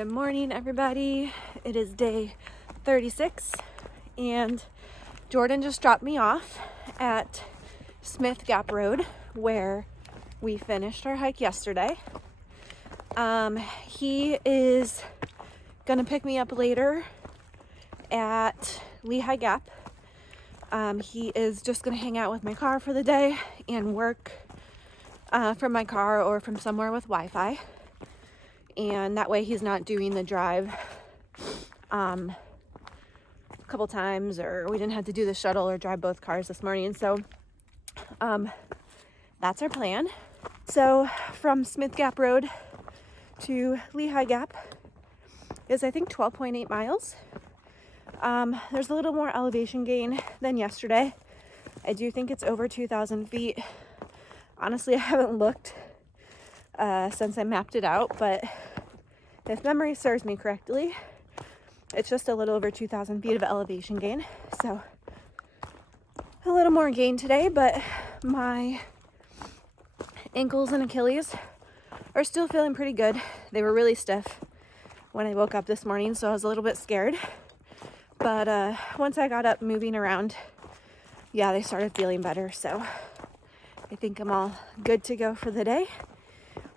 Good morning, everybody. It is day 36 and Jordan just dropped me off at Smith Gap Road where we finished our hike yesterday. He is gonna pick me up later at Lehigh Gap. He is just gonna hang out with my car for the day and work from my car or from somewhere with Wi-Fi. And that way he's not doing the drive a couple times, or we didn't have to do the shuttle or drive both cars this morning. So that's our plan. So from Smith Gap Road to Lehigh Gap is, I think, 12.8 miles. There's a little more elevation gain than yesterday. I do think it's over 2,000 feet. Honestly, I haven't looked since I mapped it out, but if memory serves me correctly, it's just a little over 2,000 feet of elevation gain. So a little more gain today, but my ankles and Achilles are still feeling pretty good. They were really stiff when I woke up this morning, so I was a little bit scared. But once I got up moving around, yeah, they started feeling better. So I think I'm all good to go for the day.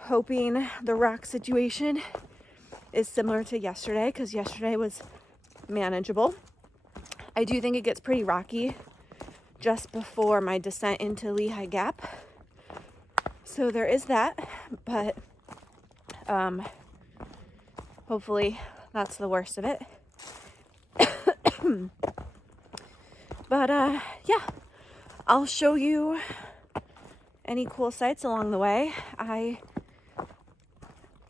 Hoping the rock situation is similar to yesterday, because yesterday was manageable. I do think it gets pretty rocky just before my descent into Lehigh Gap. So there is that, but hopefully that's the worst of it. But yeah, I'll show you any cool sights along the way. I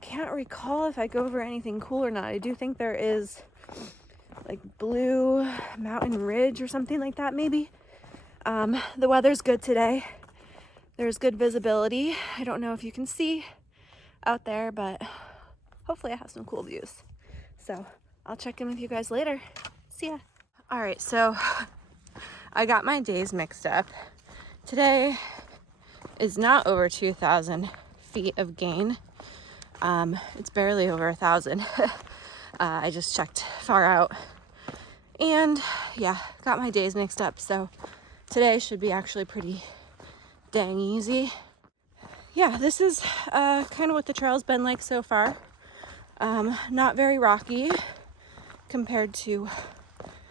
can't recall if I go over anything cool or not. I do think there is like Blue Mountain Ridge or something like that, maybe. The weather's good today. There's good visibility. I don't know if you can see out there, but hopefully I have some cool views. So I'll check in with you guys later. See ya. All right, so I got my days mixed up. Today is not over 2,000 feet of gain. It's barely over 1,000. I just checked far out, and yeah, got my days mixed up. So today should be actually pretty dang easy. Yeah, this is kind of what the trail's been like so far. Not very rocky compared to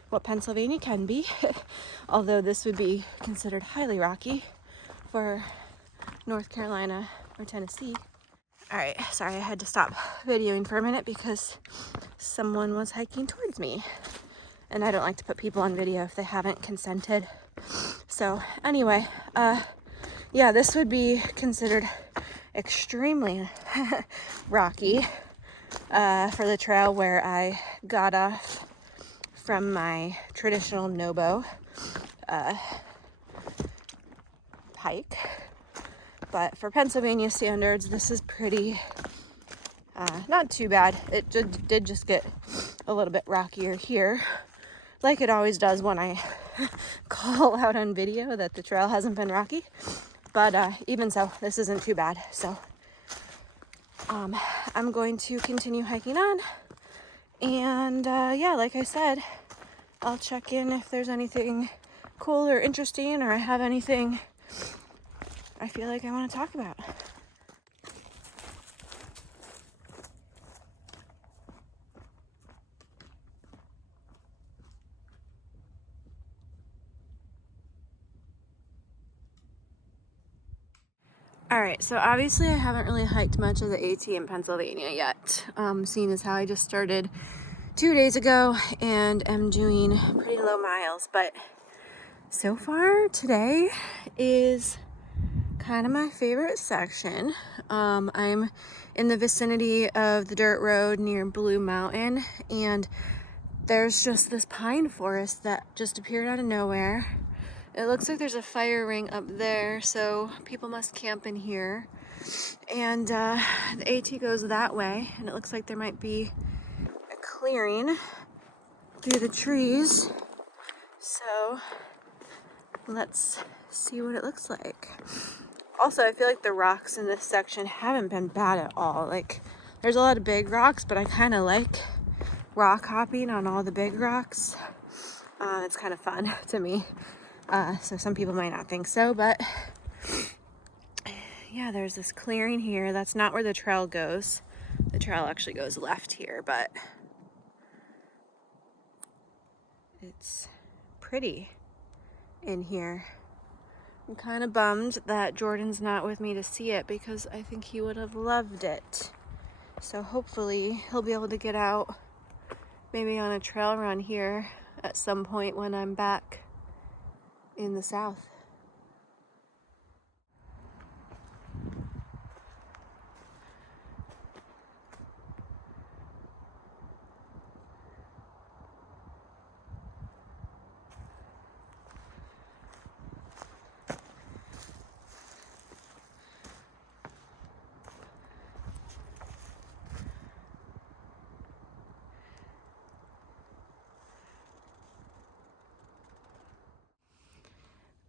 what Pennsylvania can be, although this would be considered highly rocky for North Carolina or Tennessee. All right, sorry, I had to stop videoing for a minute because someone was hiking towards me, and I don't like to put people on video if they haven't consented. So anyway, yeah, this would be considered extremely rocky for the trail where I got off from my traditional Nobo hike. But for Pennsylvania standards, this is pretty, not too bad. It did just get a little bit rockier here, like it always does when I call out on video that the trail hasn't been rocky. But even so, this isn't too bad. So I'm going to continue hiking on. And yeah, like I said, I'll check in if there's anything cool or interesting, or I have anything I feel like I want to talk about. All right, so obviously I haven't really hiked much of the AT in Pennsylvania yet, seeing as how I just started 2 days ago and am doing pretty low miles. But so far today is kind of my favorite section. I'm in the vicinity of the dirt road near Blue Mountain, and there's just this pine forest that just appeared out of nowhere. It looks like there's a fire ring up there, so people must camp in here. And the AT goes that way, and it looks like there might be a clearing through the trees. So let's see what it looks like. Also, I feel like the rocks in this section haven't been bad at all. Like There's a lot of big rocks, but I kind of like rock hopping on all the big rocks. It's kind of fun to me. So some people might not think so, but yeah, there's this clearing here. That's not where the trail goes. The trail actually goes left here, but it's pretty in here. I'm kind of bummed that Jordan's not with me to see it because I think he would have loved it. So hopefully he'll be able to get out maybe on a trail run here at some point when I'm back in the South.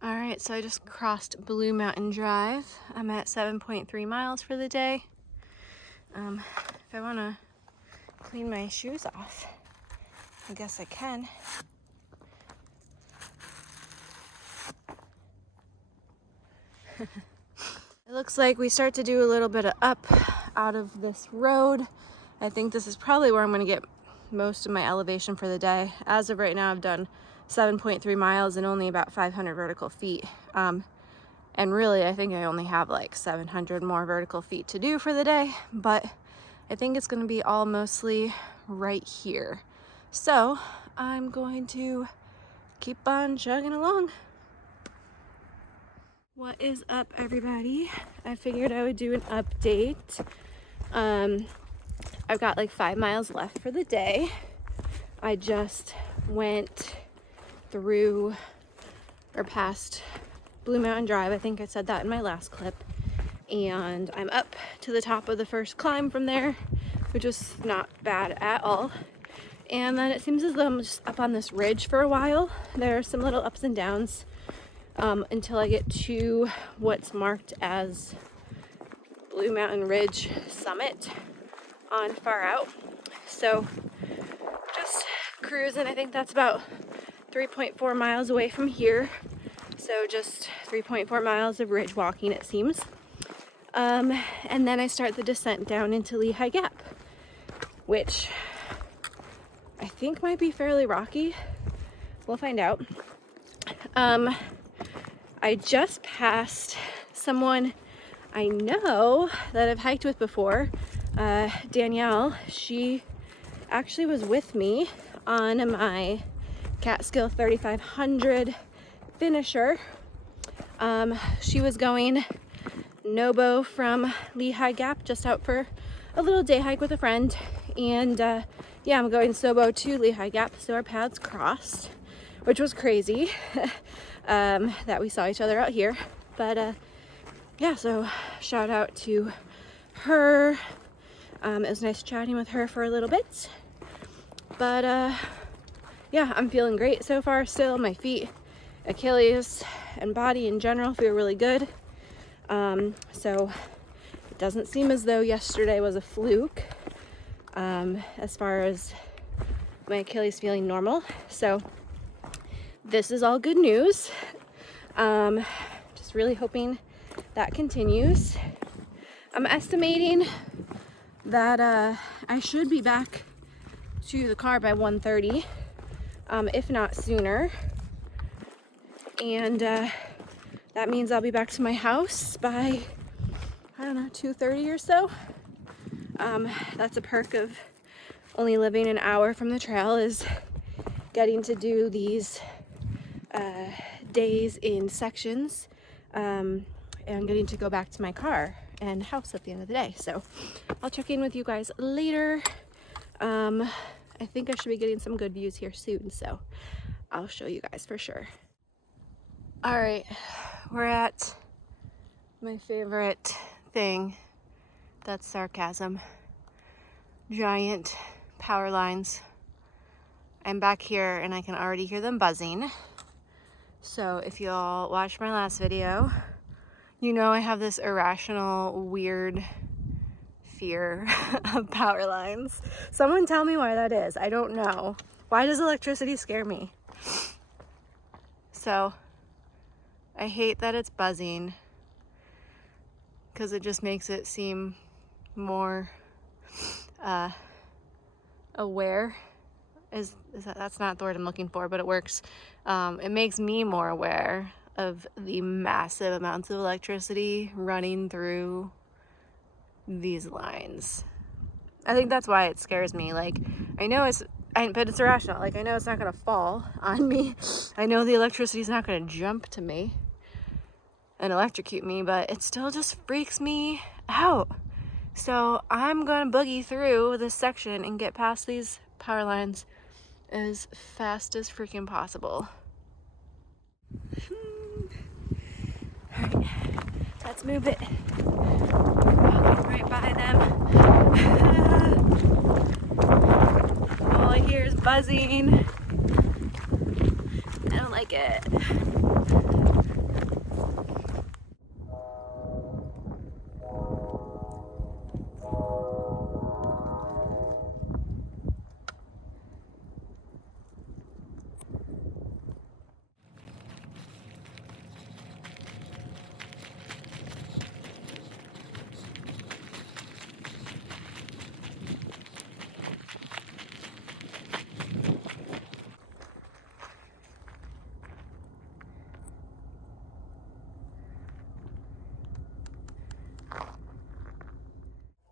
Alright, so I just crossed Blue Mountain Drive. I'm at 7.3 miles for the day. If I want to clean my shoes off, I guess I can. It looks like we start to do a little bit of up out of this road. I think this is probably where I'm going to get most of my elevation for the day. As of right now, I've done 7.3 miles and only about 500 vertical feet. And really, I think I only have like 700 more vertical feet to do for the day, but I think it's going to be all mostly right here. So I'm going to keep on chugging along. What is up, everybody? I figured I would do an update. I've got like 5 miles left for the day. I just went through or past Blue Mountain Drive. I think I said that in my last clip. And I'm up to the top of the first climb from there, which was not bad at all. And then it seems as though I'm just up on this ridge for a while. There are some little ups and downs until I get to what's marked as Blue Mountain Ridge Summit on Far Out. So just cruising. I think that's about 3.4 miles away from here. So just 3.4 miles of ridge walking, it seems. And then I start the descent down into Lehigh Gap, which I think might be fairly rocky. We'll find out. I just passed someone I know that I've hiked with before, Danielle. She actually was with me on my Catskill 3500 finisher. She was going Nobo from Lehigh Gap, just out for a little day hike with a friend. And yeah, I'm going Sobo to Lehigh Gap, so our paths crossed, which was crazy that we saw each other out here. But yeah, so shout out to her. It was nice chatting with her for a little bit. But yeah, I'm feeling great so far still. My feet, Achilles, and body in general feel really good. So it doesn't seem as though yesterday was a fluke as far as my Achilles feeling normal. So this is all good news. Just really hoping that continues. I'm estimating that I should be back to the car by 1:30, if not sooner. And that means I'll be back to my house by, I don't know, 2:30 or so. That's a perk of only living an hour from the trail, is getting to do these days in sections, and getting to go back to my car and house at the end of the day. So I'll check in with you guys later. I think I should be getting some good views here soon, so I'll show you guys for sure. All right, we're at my favorite thing. That's sarcasm. Giant power lines. I'm back here and I can already hear them buzzing. So if y'all watched my last video, you know I have this irrational, weird fear of power lines. Someone tell me why that is. I don't know. Why does electricity scare me? So I hate that it's buzzing because it just makes it seem more aware. That's not the word I'm looking for, but it works. It makes me more aware of the massive amounts of electricity running through these lines. I think that's why it scares me. Like, I know but it's irrational. Like, I know it's not gonna fall on me. I know the electricity is not gonna jump to me and electrocute me, but it still just freaks me out. So I'm gonna boogie through this section and get past these power lines as fast as freaking possible. Alright, let's move it. Walking right by them. All I hear is buzzing. I don't like it.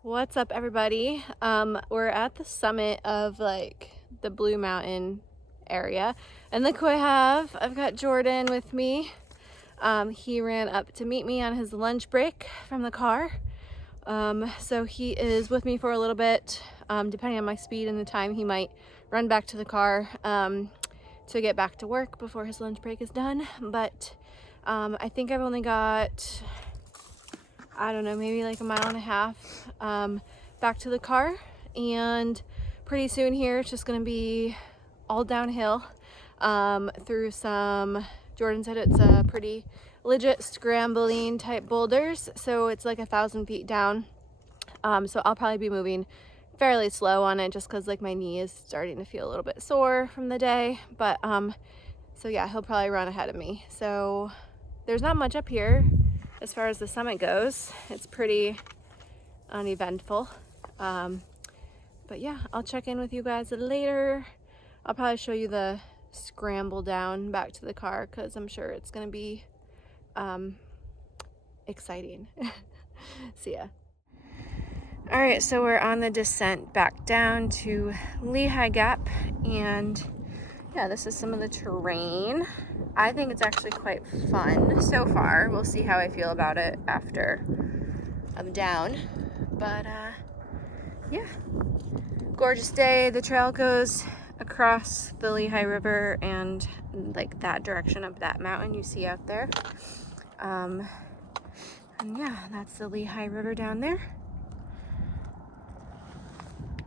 What's up, everybody? We're at the summit of like the Blue Mountain area, and look who I've got Jordan with me. He ran up to meet me on his lunch break from the car. So he is with me for a little bit. Depending on my speed and the time, he might run back to the car to get back to work before his lunch break is done. But I think I've only got, I don't know, maybe like a mile and a half back to the car, and pretty soon here it's just gonna be all downhill through some, Jordan said it's a pretty legit scrambling type boulders, so it's like 1,000 feet down. So I'll probably be moving fairly slow on it just because like my knee is starting to feel a little bit sore from the day. But so yeah, he'll probably run ahead of me. So there's not much up here as far as the summit goes. It's pretty uneventful. But yeah, I'll check in with you guys later. I'll probably show you the scramble down back to the car because I'm sure it's gonna be exciting. See ya. All right, so we're on the descent back down to Lehigh Gap, and yeah, this is some of the terrain. I think it's actually quite fun so far. We'll see how I feel about it after I'm down. But yeah, gorgeous day. The trail goes across the Lehigh River and like that direction up that mountain you see out there. And yeah, that's the Lehigh River down there.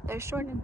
There's Jordan.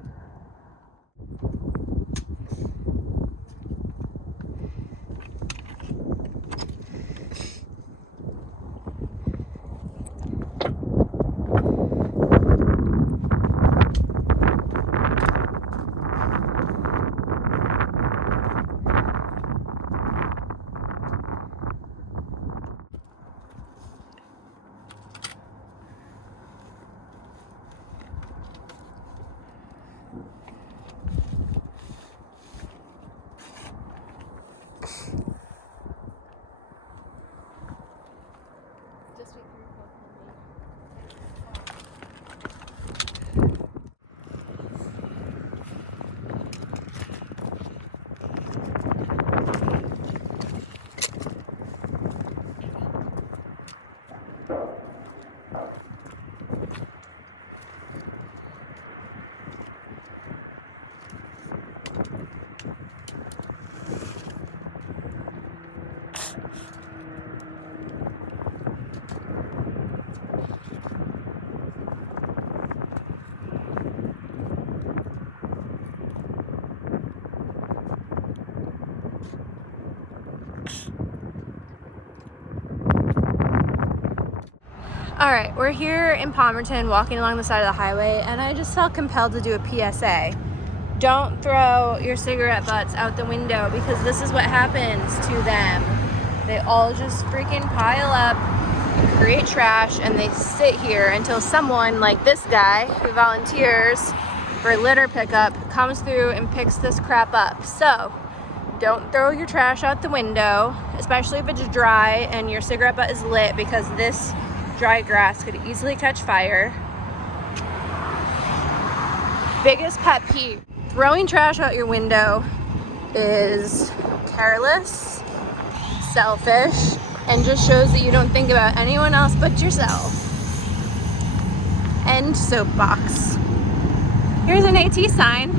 All right, we're here in Palmerton walking along the side of the highway, and I just felt compelled to do a PSA. Don't throw your cigarette butts out the window, because this is what happens to them. They all just freaking pile up and create trash, and they sit here until someone like this guy who volunteers for litter pickup comes through and picks this crap up. So don't throw your trash out the window, especially if it's dry and your cigarette butt is lit, because this dry grass could easily catch fire. Biggest pet peeve: throwing trash out your window is careless, selfish, and just shows that you don't think about anyone else but yourself. End soapbox. Here's an AT sign.